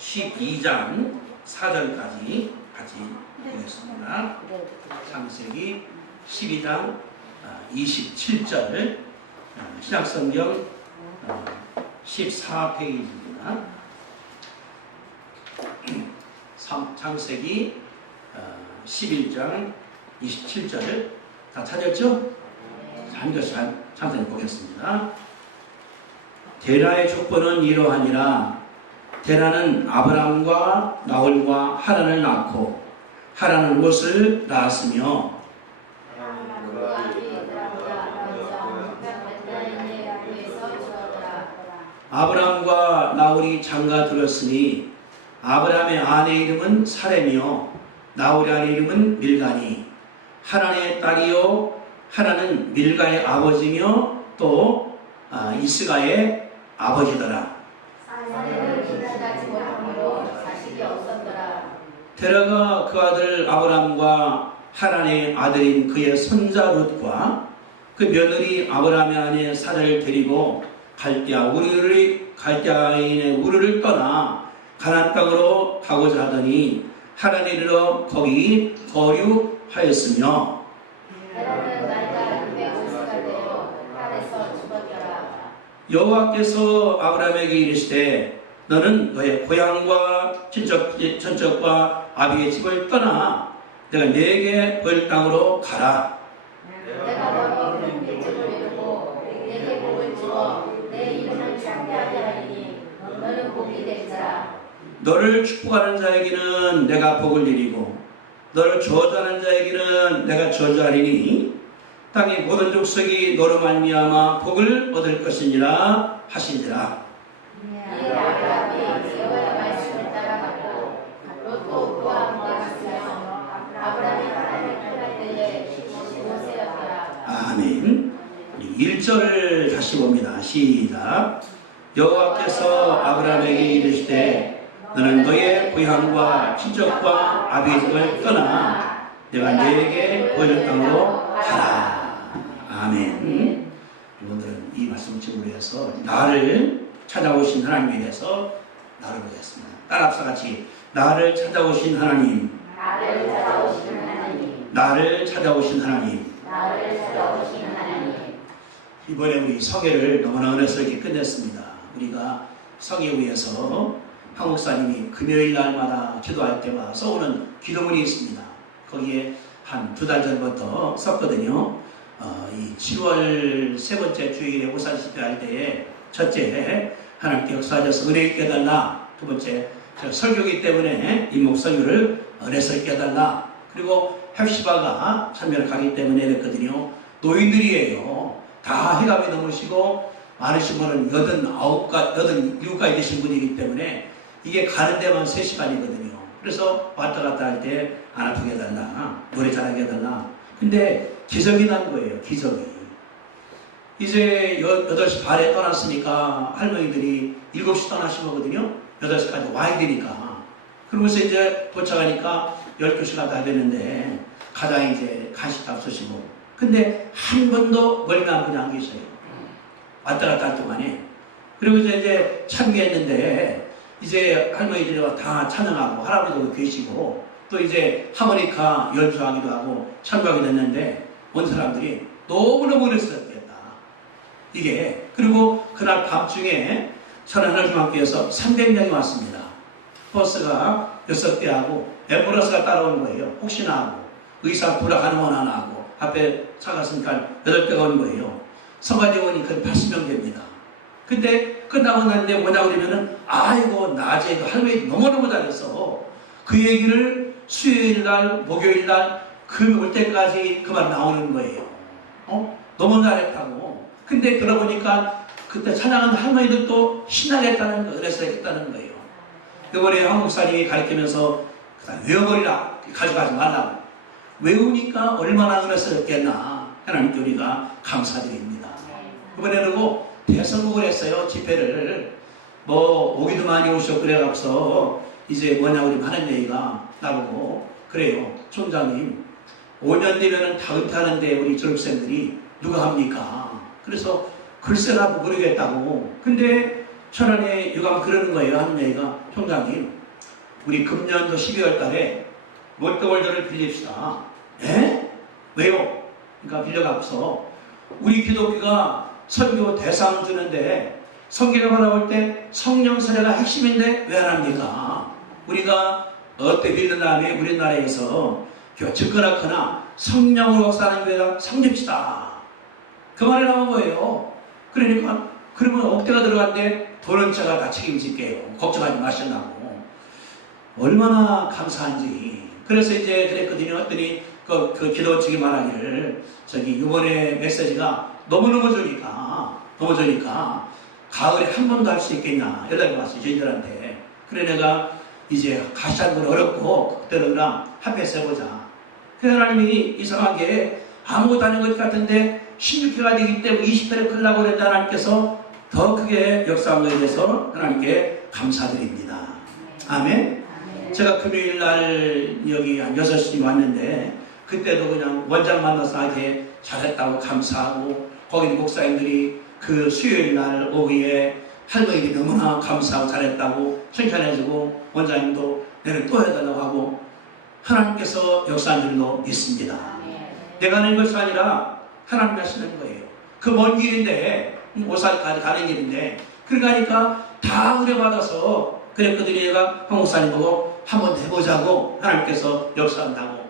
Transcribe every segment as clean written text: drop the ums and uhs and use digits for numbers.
12장 4절까지 같이 보겠습니다. 창세기 12장 27절 신약성경 14페이지입니다. 창세기 11장 27절 다 찾았죠? 한 절씩 찬송해 보겠습니다. 데라의 족보는 이러하니라. 데라는 아브람과 나홀과 하란을 낳고 하란은 롯을 낳았으며 아브람과 나홀이 장가 들었으니 아브람의 아내 이름은 사레며 나홀의 아내 이름은 밀가니 하란의 딸이요 하란은 밀가의 아버지며 또 이스가의 아버지더라. 데라가 그 아들 아브람과 하란의 아들인 그의 손자 룻과 그 며느리 아브람의 아내 사라를 데리고 갈대아인의 우르를 떠나 가나안 땅으로 가고자 하더니 하란에 이르러 거기 거류하였으며 여호와께서 아브람에게 이르시되 너는 너의 고향과 친척과 아비의 집을 떠나 내가 네게 보일 땅으로 가라. 내가 너로 큰 대적을 이루고 내게 복을 주어 내 이름을 창대하게 하리니 너는 복이 될지라. 너를 축복하는 자에게는 내가 복을 내리고 너를 저주하는 자에게는 내가 저주하리니 땅의 모든 족속이 너로 말미암아 복을 얻을 것이니라 하시니라. 이에 아브람이 여호와의 말씀을 따라갔고 롯도 그와 함께 갔으며 아브람이 하란에 떠날 때에 95세였더라. 아멘. 1절을 다시 봅니다. 시작. 여호와께서 아브람에게 이르시되 너는 너의 고향과 친척과 아비의 집을 떠나 내가 너에게 보여줄 땅으로 가라. 아멘. 오늘은 이 말씀을 집으로 해서 나를 찾아오신 하나님에 대해서 나눠보겠습니다. 따라합시다 같이. 나를 찾아오신 하나님. 나를 찾아오신 하나님. 나를 찾아오신 하나님. 나를 찾아오신 하나님. 이번에 우리 성회를 너무나 은혜스럽게 끝냈습니다. 우리가 성회위에서 한국사님이 금요일 날마다 기도할 때마다 써오는 기도문이 있습니다. 거기에 한 2달 전부터 썼거든요. 이 7월 세 번째 주일에 오산 집회할 때에 첫째 하나님께 역사하셔서 은혜 있게 해달라. 두 번째 설교이기 때문에 이목 설교를 은혜스럽게 해달라. 그리고 헵시바가 참여를 가기 때문에 그랬거든요. 노인들이에요. 다 해감이 넘으시고 많으신 분은 87가지 되신 분이기 때문에 이게 가는 데만 3시간이거든요. 그래서 왔다 갔다 할 때 안 아프게 해달라. 노래 잘하게 해달라. 근데 기적이 난 거예요. 기적이. 이제 8시 반에 떠났으니까 할머니들이 7시 떠나신 거거든요. 8시까지 와야 되니까. 그러면서 이제 도착하니까 12시가 다 됐는데 가장 이제 간식 잡수시고. 근데 한 번도 멀미 안 그냥 안 계셔요. 왔다 갔다 할 동안에. 그리고 이제 참여했는데 이제 할머니들이 다 찬양하고 할아버지도 계시고 또 이제 하모니카 연주하기도 하고 참여하게 됐는데 온 사람들이 너무너무 은혜스럽겠다. 이게 그리고 그날 밤중에 천안하늘중학교에서 300명이 왔습니다. 버스가 6대하고 앰뷸런스가 따라오는 거예요. 혹시나 하고 의사 돌아가는 건 하나 하고 앞에 차가 있으니까 8대가 오는 거예요. 성가대원이 그 80명 됩니다. 근데 끝나고 났는데 뭐냐고 그러면은 아이고 낮에도 할머니 너무너무 잘했어. 그 얘기를 수요일날 목요일날 그 올 때까지 그 말 나오는 거예요. 너무 잘했다고. 근데 그러고 보니까 그때 찬양하는 할머니들도 신나겠다는 거, 은혜스럽겠다는 거예요. 이번에 한국사님이 가르치면서 외워버리라. 가져가지 말라고. 외우니까 얼마나 은혜스럽겠나. 하나님께 우리가 감사드립니다. 이번에 그리고 대성국을 했어요. 집회를. 오기도 많이 오셨고 그래갖고서 이제 뭐냐 우리 하는 얘기가 나보고 그래요. 총장님 5년 되면은 다 은퇴하는데 우리 졸업생들이 누가 합니까? 그래서 글쎄 나도 모르겠다고. 근데 천안에 유감 그러는 거예요. 하는 얘기가, 총장님, 우리 금년도 12월 달에 롯데월드를 빌립시다. 에? 왜요? 그러니까 빌려갖고서 우리 기독교가 선교 대상 주는데 성경에 나올 때 성령 세례가 핵심인데 왜 안 합니까? 우리가 어때 빌린 다음에 우리나라에서 즉거나거나 성령으로 사는 교회가 성립시다. 그 말이 나온 거예요. 그러니까 그러면 억대가 들어갔는데 돈은 제가 다 책임질게요. 걱정하지 마시라고. 얼마나 감사한지. 그래서 이제 그랬거든요. 했더니 그 기도 측이 말하기를 저기 이번에 메시지가 너무너무 좋으니까 가을에 한 번 더 할 수 있겠냐 연락이 왔어요. 저희들한테. 그래 내가 이제 같이 하는 건 어렵고 그때는 합해서 해보자. 그래서 하나님이 이상하게 아무것도 아닌 것 같은데 16회가 되기 때문에 20회를 끌라고 그랬다. 하나님께서 더 크게 역사한 것에 대해서 하나님께 감사드립니다. 아멘. 제가 금요일날 여기 한 6시쯤 왔는데 그때도 그냥 원장 만나서 이렇게 잘했다고 감사하고 거기 목사님들이 그 수요일날 오후에 할머니들이 너무나 감사하고 잘했다고 칭찬해주고 원장님도 내일 또 해달라고 하고 하나님께서 역사한 줄로 믿습니다. 내가 하는 것이 아니라 하나님이 하시는 거예요. 그 먼 길인데 오사리까지 가는 길인데 그러니까 다 의뢰받아서 그랬거든요. 내가 한국사님 보고 한번 해보자고 하나님께서 역사한다고.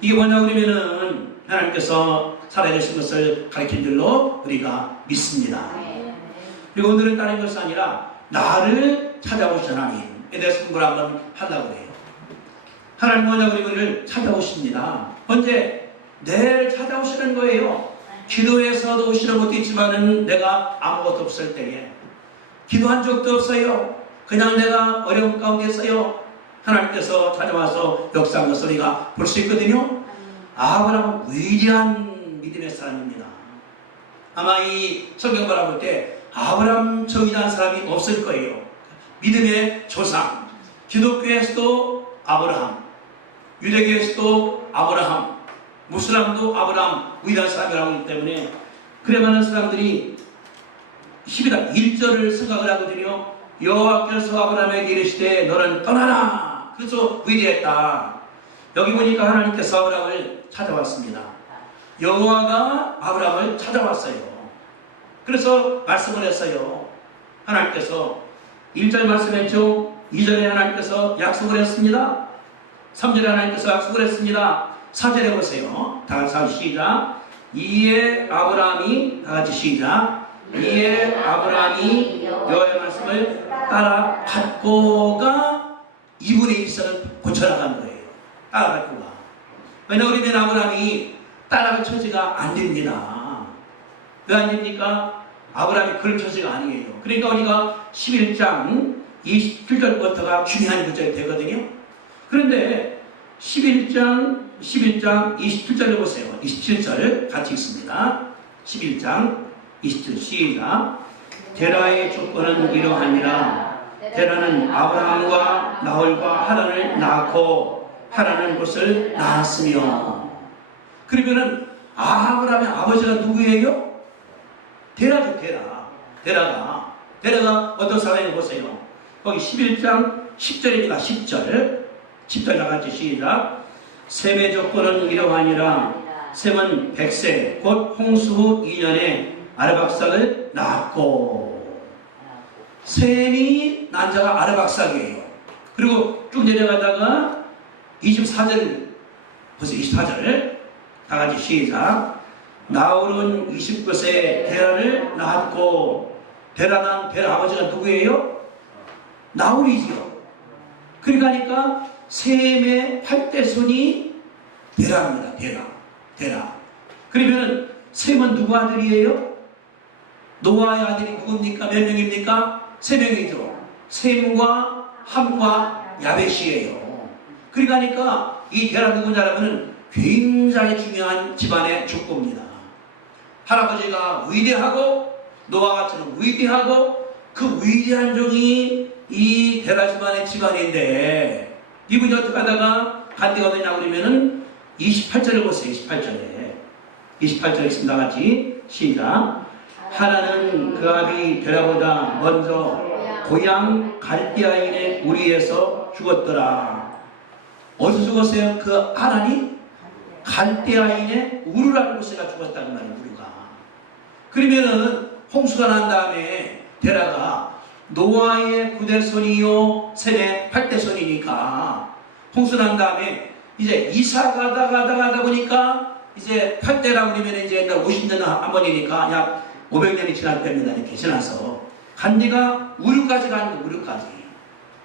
이게 뭐냐 그러면은 하나님께서 살아계신 것을 가르친 줄로 우리가 믿습니다. 그리고 오늘은 다른 것이 아니라 나를 찾아오신 하나님에 대해서 공부를 한번 하려고 해요. 하나님 뭐냐 그러면 우리를 찾아오십니다. 언제? 내일 찾아오시는 거예요. 기도에서도 오시는 것도 있지만은 내가 아무것도 없을 때에 기도한 적도 없어요. 그냥 내가 어려움 가운데 있어요. 하나님께서 찾아와서 역사한 것을 우리가 볼 수 있거든요. 아브라함은 위대한 믿음의 사람입니다. 아마 이 성경 바라볼 때 아브라함 저 위대한 사람이 없을 거예요. 믿음의 조상. 기독교에서도 아브라함, 유대교에서도 아브라함, 무슬람도 아브라함 위대한 사람이라고 하기 때문에 그래 많은 사람들이 12장 1절을 생각을 하거든요. 여호와께서 아브라함에게 이르시되 너는 떠나라. 그래서 위대했다. 여기 보니까 하나님께서 아브라함을 찾아왔습니다. 여호와가 아브라함을 찾아왔어요. 그래서 말씀을 했어요. 하나님께서 1절 말씀했죠. 2절에 하나님께서 약속을 했습니다. 3절에 하나님께서 약속을 했습니다. 4절에 보세요. 다 같이 시작. 이에 아브라함이 다 같이 시작. 이에 아브라함이 여호와의 말씀을 따라갔고가 2분의 1선을 고쳐나가는 거예요. 따라갔고가. 왜냐하면 우리는 아브라함이 따라갈 처지가 안 됩니다. 왜 안 됩니까? 아브라함이 그런 처지가 아니에요. 그러니까 우리가 11장 27절부터가 중요한 구절이 되거든요. 그런데 11장 27절을 보세요. 27절 같이 읽습니다. 11장 27절 시작. 데라의 조건은 이러하니라. 데라는 아브라함과 나홀과 하란을 낳고 하란은 곳을 낳았으며. 그러면은 아브라함의 아버지가 누구예요? 데라죠. 데라가 어떤 사람인지 보세요. 거기 11장 10절입니다. 10절 나같이 시작. 셈의 조건은 이러하니라. 셈은 100세 곧 홍수 후 2년에 아르박삭을 낳았고. 셈이 난자가 아르박삭이에요. 그리고 쭉 내려가다가 24절 보세요. 24절 다 같이 시작. 나홀은 29세 데라를 낳았고. 데라 아버지가 누구예요? 나홀이지요. 그러니까 셈의 8대손이 데라입니다. 데라. 그러면 셈은 누구 아들이에요? 노아의 아들이 누굽니까? 몇 명입니까? 3명이죠. 셈과 함과 야벳이에요. 그러니까 이 데라 누구냐라면 굉장히 중요한 집안의 족보입니다. 할아버지가 위대하고 노아같이는 위대하고 그 위대한 종이 이 데라 집안인데 이분이 어떻게 하다가 간디가 되냐고 그러면은 28절을 보세요. 28절에 있습니다. 같이 시작. 하나는 그 아비 데라보다 먼저 고향 갈대아인의 우리에서 죽었더라. 어디서 죽었어요? 그 하나님 갈대아인의 우르라는 곳에가 죽었다는 말이에요. 우리가. 그러면은 홍수가 난 다음에 데라가 노아의 9대손이요 셈의 8대손이니까 홍수 난 다음에 이제 이사 가다 보니까 이제 8대라고 그러면 이제 옛날 50년 한 번이니까 약 500년이 지날 때입니다. 이렇게 지나서 간디가 우르까지 가는 거예요. 우르까지.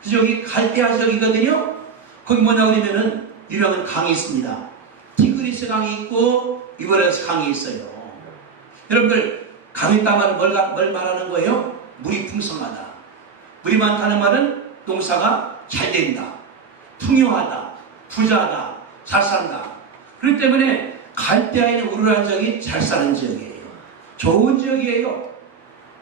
그래서 여기 갈대아 지역이거든요. 거기 뭐냐 그러면은 유명한 강이 있습니다. 티그리스 강이 있고 유브라스 강이 있어요. 여러분들 강이 있다면 뭘 말하는 거예요? 물이 풍성하다. 물이 많다는 말은 농사가 잘 된다. 풍요하다. 부자다. 잘 산다. 그렇기 때문에 갈대아인의 우르라는 지역이 잘 사는 지역이에요. 좋은 지역이에요.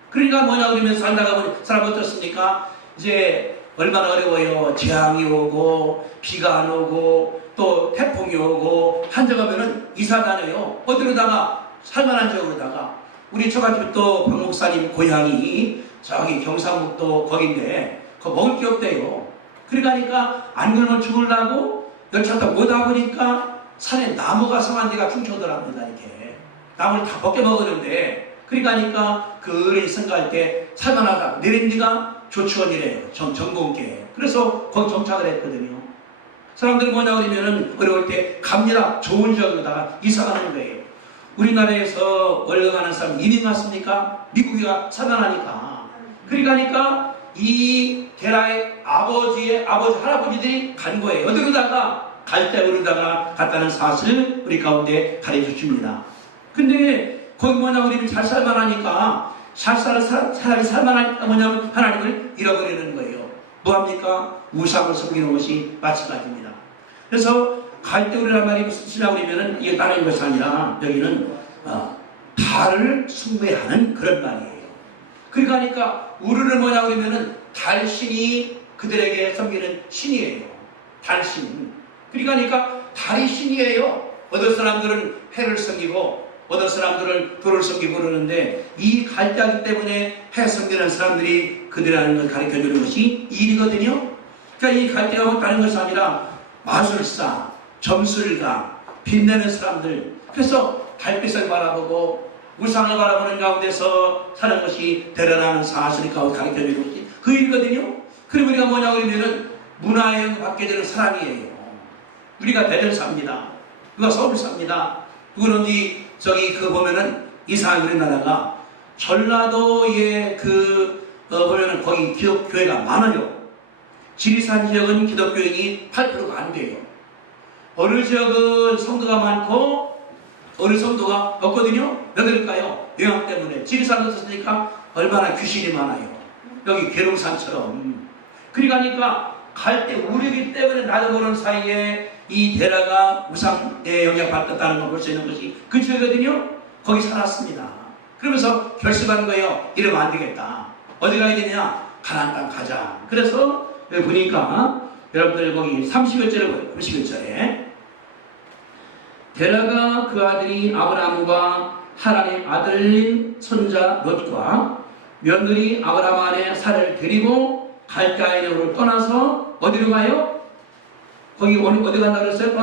그러니까 뭐냐 그러면 살다가 보니 사람 어떻습니까? 이제 얼마나 어려워요. 재앙이 오고 비가 안 오고 또 태풍이 오고 한적하면은 이사 다녀요. 어디로다가 살만한 지역으로다가 우리 처갓집 또 박 목사님 고향이 저기 경상북도 거긴데 거 먹을 게 없대요. 그러니까 안 그러면 죽으려고 열차 타고 오다 보니까 산에 나무가 성한 데가 충청도랍니다. 이렇게 나무를 다 벗겨 먹었는데 그러니까 그 어른이 생각할 때 살만하다. 내린 데가 조치원이래요. 정봉계. 그래서 거기 정착을 했거든요. 사람들이 뭐냐 그러면은 어려울 때 갑니다. 좋은 지역으로다가 이사가는 거예요. 우리나라에서 월급하는 사람 이민 갔습니까? 미국이가 살만하니까. 그러니까 이 게라의 아버지 할아버지들이 간 거예요. 어디로다가 갈대우로다가 갔다는 사실을 우리 가운데 가르쳐 줍니다. 근데 거기 뭐냐 우리는 잘 살만하니까 사람이 살만하니까 뭐냐면 하나님을 잃어버리는 거예요. 뭐합니까? 우상을 섬기는 것이 마찬가지입니다. 그래서 갈대우리라는 말이 무슨 뜻이냐고 그러면은 이게 다른 것이 아니라 여기는 달을 숭배하는 그런 말이에요. 그러니까 우르는 뭐냐 그러면은 달신이 그들에게 섬기는 신이에요. 달신. 그러니까 달이 신이에요. 어떤 사람들은 해를 섬기고 어떤 사람들은 돌을 섬기고 그러는데 이 갈대하기 때문에 해 섬기는 사람들이 그들이라는 걸 가르쳐주는 것이 일이거든요. 그러니까 이 갈대하고 다른 것이 아니라 마술사, 점술가, 빛내는 사람들. 그래서 달빛을 바라보고 우상을 바라보는 가운데서 사는 것이 드러나는 사실을 가르쳐주는 것이 그 일이거든요. 그리고 우리가 뭐냐 그러면은 문화에 받게 되는 사람이에요. 우리가 대전사입니다. 누가 서울사입니다. 누구는 저기 보면은 이상한 우리나라가 전라도에 보면은 거기 기독교회가 많아요. 지리산 지역은 기독교인이 8%가 안 돼요. 어느 지역은 성도가 많고 어느 성도가 없거든요. 왜 그럴까요? 영향 때문에. 지리산도 떴으니까 얼마나 귀신이 많아요. 여기 계룡산처럼. 그러니까 갈 때 우리기 때문에 나도 모르는 사이에 이 데라가 우상에 영향받았다는 걸 볼 수 있는 것이 그 지역이거든요. 거기 살았습니다. 그러면서 결심한 거예요. 이러면 안 되겠다. 어디 가야 되냐? 가나안 땅 가자. 그래서 여기 보니까 여러분들 거기 30절에 데라가 그 아들이 아브라함과 하란의 아들인 손자 롯과 며느리 아브라함 안에 사를 데리고 갈대아인으로 떠나서 어디로 가요? 거기 어디 간다고 그랬어요?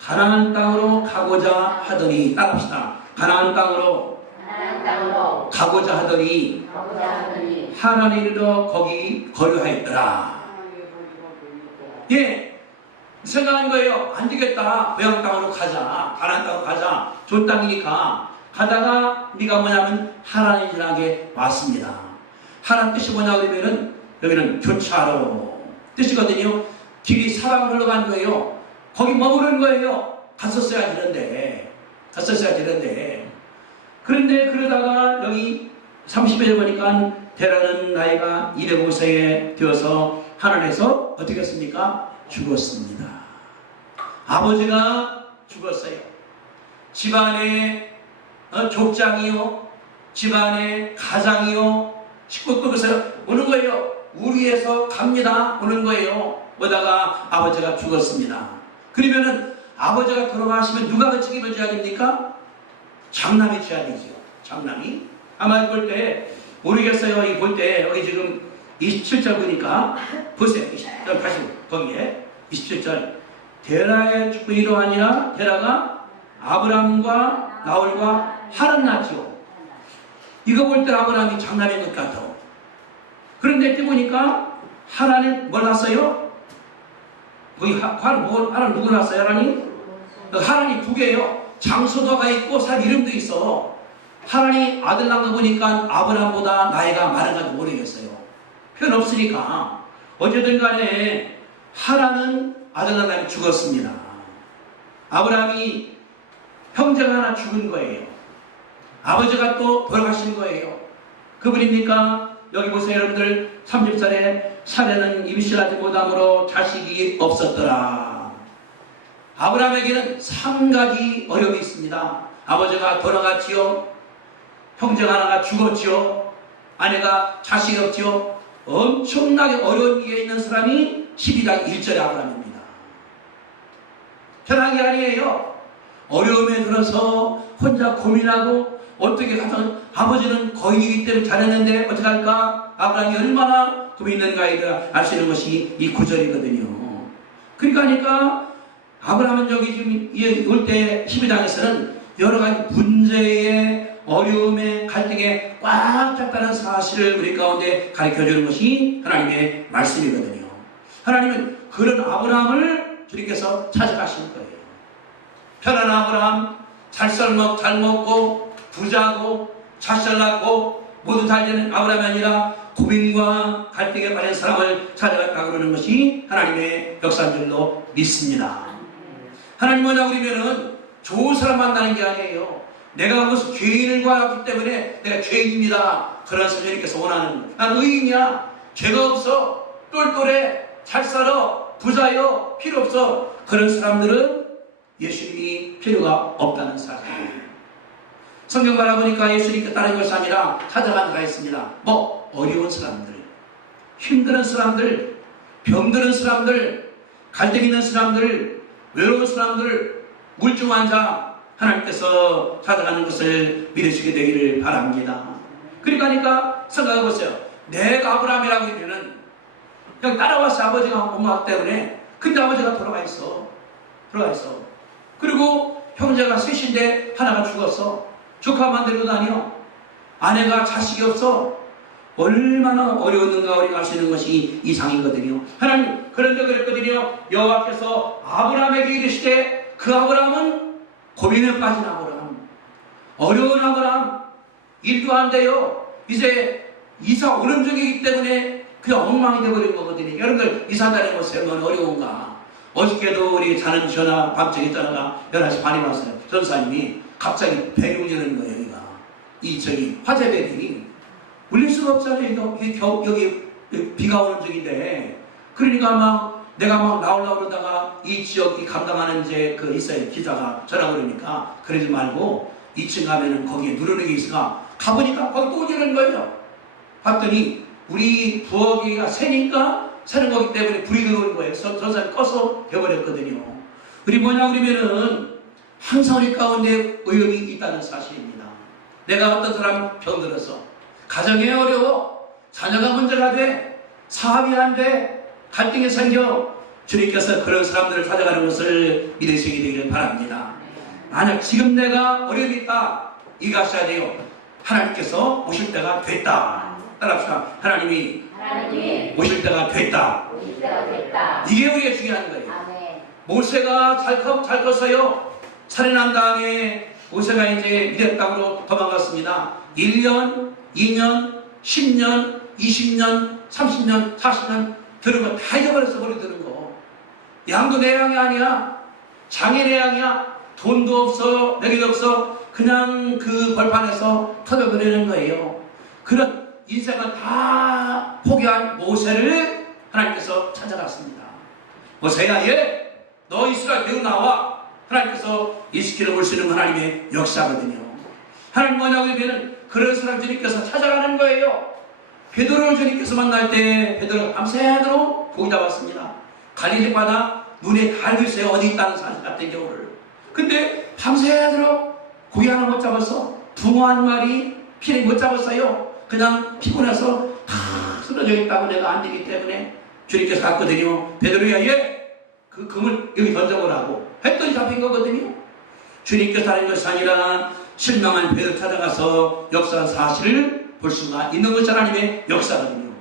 가나안 땅으로 가고자 하더니 따라합시다. 가나안 땅으로 가고자 하더니 하란에 이르러 거기 거류하였더라. 예, 생각한 거예요. 안 되겠다. 고향 땅으로 가자. 가나안 땅으로 가자. 좋은 땅이니까 가다가 우리가 뭐냐면 하란에 지나게 왔습니다. 하란 뜻이 뭐냐 그러면은 여기는 교차로 뜻이거든요. 길이 사방을 흘러간 거예요. 거기 머무르는 거예요. 갔었어야 되는데. 그런데 그러다가 여기 30에 보니까 데라는 나이가 205세에 되어서 하란에서 어떻게 했습니까? 죽었습니다. 아버지가 죽었어요. 집안에 족장이요, 집안에 가장이요, 식구급에서 오는 거예요. 우리에서 갑니다. 오는 거예요. 오다가 아버지가 죽었습니다. 그러면은 아버지가 돌아가시면 누가 그 책임을 져야 됩니까? 장남이 져야 되죠. 장남이. 아마 볼 때 모르겠어요. 볼 때 여기 지금 27절 보니까 보세요. 27절 다시 거기에 27절 데라의 축복이 이러하니라. 데라가 아브람과 나홀과 하란 낳지요. 이거 볼 때 아브람이 장남인 것 같아. 그런데 또 보니까 하란이 뭘 낳았어요? 거기 하란 누구 낳았어요? 하란이 두 개예요. 장소도가 있고 사람 이름도 있어. 하란이 아들 낳은 거 보니까 아브람보다 나이가 많은가도 모르겠어요. 표현 없으니까. 어쨌든 간에 하란은 아들 낳은 다음에 죽었습니다. 아브람이 형제가 하나 죽은 거예요. 아버지가 또 돌아가신 거예요. 그분입니까? 여기 보세요 여러분들. 30절에 사례는 임신하지 못함으로 자식이 없었더라. 아브람에게는 3가지 어려움이 있습니다. 아버지가 돌아갔지요. 형제가 하나가 죽었지요. 아내가 자식이 없지요. 엄청나게 어려운 위에 있는 사람이 12장 1절의 아브람입니다. 편한 게 아니에요. 어려움에 들어서 혼자 고민하고 어떻게 가서 아버지는 거인이기 때문에 잘했는데 어떻게 할까? 아브람이 얼마나 고민했는가에 알 수 있는 것이 이 구절이거든요. 그러니까 아브람은 여기 지금 올 때 12장에서는 여러 가지 문제에 어려움에 갈등에 꽉 찼다는 사실을 우리 가운데 가르쳐주는 것이 하나님의 말씀이거든요. 하나님은 그런 아브람을 주님께서 찾아가시는 거예요. 편안한 아브람, 잘 먹고 부자고 자식을 낳고 모두 잘 되는 아브람이 아니라 고민과 갈등에 빠진 사람을 찾아갔다 그러는 것이 하나님의 역사인 줄로 믿습니다. 하나님 뭐냐 그러면은 좋은 사람 만나는 게 아니에요. 내가 무슨 죄인을 구하기 때문에 내가 죄인입니다. 그런 성령님께서 원하는 난 의인이야. 죄가 없어. 똘똘해. 잘 살아. 부자요. 필요 없어. 그런 사람들은 예수님이 필요가 없다는 사실이에요. 성경 바라보니까 예수님께 따르는 것이 아니라 찾아간 자가 있습니다. 뭐 어려운 사람들, 힘든 사람들, 병드는 사람들, 갈등 있는 사람들, 외로운 사람들, 물중한 자 하나님께서 찾아가는 것을 믿으시게 되기를 바랍니다. 그러니까 생각해 보세요. 내가 아브라함이라고 하면은 그냥 따라왔어. 아버지가 엄마 때문에. 근데 아버지가 돌아가 있어. 그리고 형제가 셋인데 하나가 죽었어. 조카만 데리고 다녀. 아내가 자식이 없어. 얼마나 어려웠는가 우리가 알 수 있는 것이 이 장이거든요. 하나님 그런데 그랬거든요. 여호와께서 아브라함에게 이르시되 그 아브라함은 고민에 빠진 아브라함, 어려운 아브라함, 일도 안 돼요. 이제 이사 오는 중이기 때문에 그냥 엉망이 되어버린 거거든요. 여러분들 이사 다니는 것이 얼마나 어려운가. 어저께도 우리 자는 전화 밤중에 있다가 11시 반에 왔어요. 전사님이 갑자기 벨이 울리는 거예요. 여기가 이 화재벨이 울릴 수가 없잖아요. 여기 비가 오는 중인데 그러니까 내가 나오려고 그러다가 이 지역 감당하는 이제 있어요. 기자가 전화 그러니까 그러지 말고 2층 가면은 거기에 누르는 게 있으니까 가보니까 거기 또 울리는 거예요. 봤더니 우리 부엌이가 새니까 새는 거기 때문에 불이 들어오는 거예요. 전사를 꺼서 되어버렸거든요. 우리 뭐냐 그러면은 항상 우리 가운데 어려움이 있다는 사실입니다. 내가 어떤 사람 병들어서 가정이 어려워, 자녀가 문제가 돼, 사업이 안 돼, 갈등이 생겨. 주님께서 그런 사람들을 찾아가는 것을 믿으시게 되기를 바랍니다. 만약 지금 내가 어려움이 있다, 이거 하셔야 돼요. 하나님께서 오실 때가 됐다. 따라합시다. 하나님이 오실 때가 됐다. 이게 우리가 중요한 거예요. 모세가 잘 컸어요. 살인한 다음에 모세가 이제 미디안 땅으로 도망갔습니다. 1년, 2년, 10년, 20년, 30년, 40년 들은 거 다 잊어버렸어. 머리 들은 거. 양도 내 양이 아니야. 장애 내 양이야. 돈도 없어. 내게도 없어. 그냥 그 벌판에서 터져버리는 거예요. 그런 인생을 다 포기한 모세를 하나님께서 찾아갔습니다. 모세야, 너 이스라엘 배우 나와. 하나님께서 이스라엘을 볼 수 있는 하나님의 역사거든요. 하나님 뭐냐고 하면 그런 사람 주님께서 찾아가는 거예요. 베드로를 주님께서 만날 때 베드로가 밤새도록 고기 잡았습니다. 갈릴리 바다 눈에 달고 있어요. 어디 있다는 사실 같은 경우를. 근데 밤새도록 고기 하나 못 잡았어. 붕어 한 마리 피를 못 잡았어요. 그냥 피곤해서 탁 틀어져 있다고 내가 안 되기 때문에 주님께서 갔거든요. 베드로야 그 금을 여기 던져보라고 했더니 잡힌 거거든요. 주님께서 하는 것이 아니라 실망한 베드로 찾아가서 역사한 사실을 볼 수가 있는 것이 하나님의 역사거든요.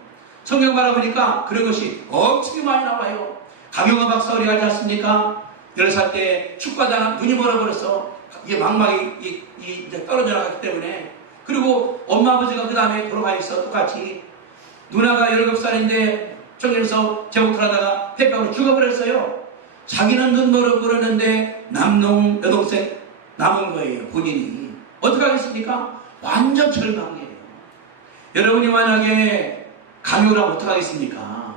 성경 말아보니까 그런 것이 엄청 많이 나와요. 강용화 박사 우리 알지 않습니까? 10살 때 축구하다가 눈이 멀어버려서 이게 망막이 이제 떨어져 나갔기 때문에, 그리고 엄마 아버지가 그 다음에 돌아가 있어. 똑같이 누나가 17살인데 청년에서 제복을 하다가 폐병으로 죽어버렸어요. 자기는 눈 멀어버렸는데 남동 여동생 남은 거예요. 본인이 어떻게 하겠습니까? 완전 절망이에요. 여러분이 만약에 강요를 하면 어떻게 하겠습니까?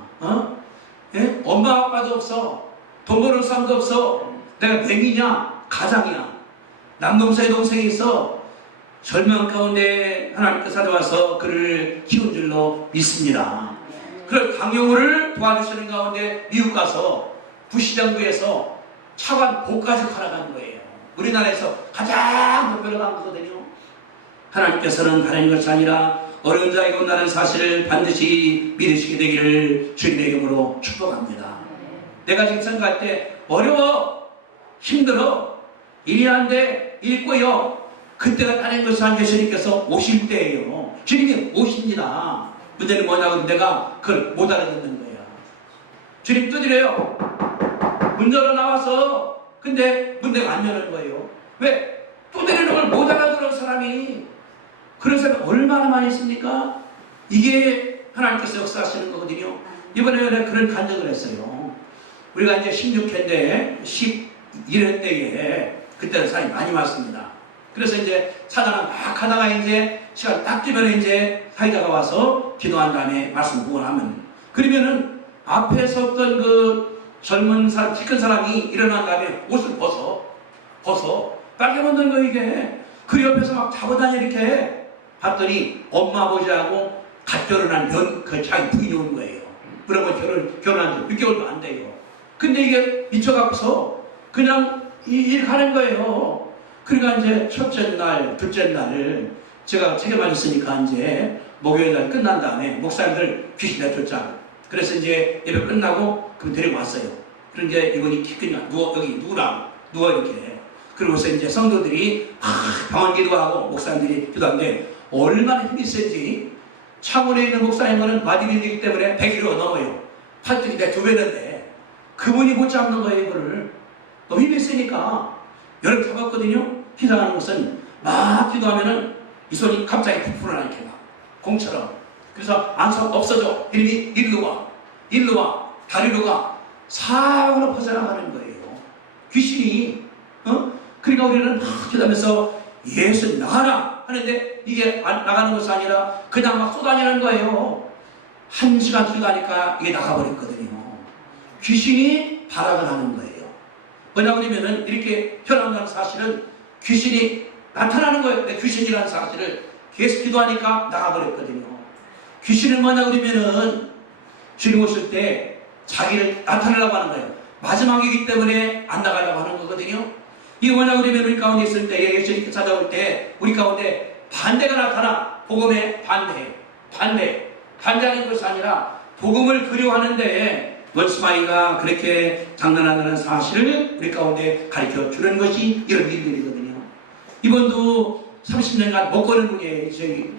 예? 엄마 아빠도 없어, 돈 버는 사람도 없어, 내가 맹이냐 가장이야, 남동생 여동생이 있어. 절망 가운데 하나님께서 찾아와서 그를 키운 줄로 믿습니다. 그걸 강요를 도와주시는 가운데 미국 가서 부시정부에서 차관 복까지 살아간 거예요. 우리나라에서 가장 높이로 간 거거든요. 하나님께서는 다른 것이 아니라 어려운 자에게 온다는 사실을 반드시 믿으시게 되기를 주님의 이름으로 축복합니다. 내가 지금 생각할 때 어려워, 힘들어, 일이 안 돼, 일 꼬여, 그때가 다른 것이 아니라 주님께서 오실 때예요. 주님이 오십니다. 문제는 뭐냐고 내가 그걸 못 알아듣는 거야. 주님 두드려요. 문 열어 나와서, 근데 문제가 안 여는 거예요. 왜? 두드리는 걸 못 알아들은 사람이 그런 사람이 얼마나 많이 있습니까? 이게 하나님께서 역사하시는 거거든요. 이번에 내가 그런 간증을 했어요. 우리가 이제 16회인데 11회 때에 그때는 사람이 많이 왔습니다. 그래서 이제 사장을 막 하다가 이제 시간 딱 되면 이제 사회자가 와서 기도한 다음에 말씀 구원하면, 그러면은 앞에 섰던 그 젊은 사람, 키 큰 사람이 일어난 다음에 옷을 벗어 빨개 만든 거 이게. 그 옆에서 막 잡아다니 이렇게 봤더니 엄마 아버지하고 갓 결혼한 그 자기 부인이 온 거예요. 그러면 결혼한 지 6개월도 안 돼요. 근데 이게 미쳐갖고서 그냥 일 가는 거예요. 그러니까 이제 첫째 날, 둘째 날을 제가 책임하셨으니까 이제 목요일 날 끝난 다음에 목사님들 귀신 내쫓자. 그래서 이제 예배 끝나고 그럼 데리고 왔어요. 그럼 이제 이분이 그냥 여기 누워 이렇게. 그러고서 이제 성도들이 병원 기도하고 목사님들이 기도하는데 얼마나 힘이 세지. 창원에 있는 목사님은 마디밀이기 때문에 100kg가 넘어요. 팔뚝이 내 2배는데 그분이 못 잡는 거예요. 이거를 너무 힘이 세니까 여름 잡았거든요. 기도하는 것은 막 기도하면은 이 손이 갑자기 부풀어나 이렇게 막 공처럼. 그래서 안석 없어져. 이름이 일로 와 다리로 가 사방으로 퍼져나가는 거예요. 귀신이. 그러니까 우리는 막 기도하면서 예수 나가라 하는데 이게 나가는 것이 아니라 그냥 막 쏟아내는 거예요. 1시간 기도하니까 이게 나가버렸거든요. 귀신이 발악을 하는 거예요. 뭐냐고 그러면은 이렇게 현황하는 사실은 귀신이 나타나는 거예요. 근데 귀신이라는 사실을 계속 기도하니까 나가버렸거든요. 귀신은 뭐냐고 그러면은 주님 오실 때 자기를 나타내려고 하는 거예요. 마지막이기 때문에 안 나가려고 하는 거거든요. 이게 뭐냐고 그러면 우리 가운데 있을 때, 예수님께 찾아올 때 우리 가운데 반대가 나타나. 복음의 반대하는 것이 아니라 복음을 그리워하는데 원수마이가 그렇게 장난한다는 사실을 우리 가운데 가르쳐 주는 것이 이런 일들이거든요. 이번도 30년간 못 거는 분이에요. 저희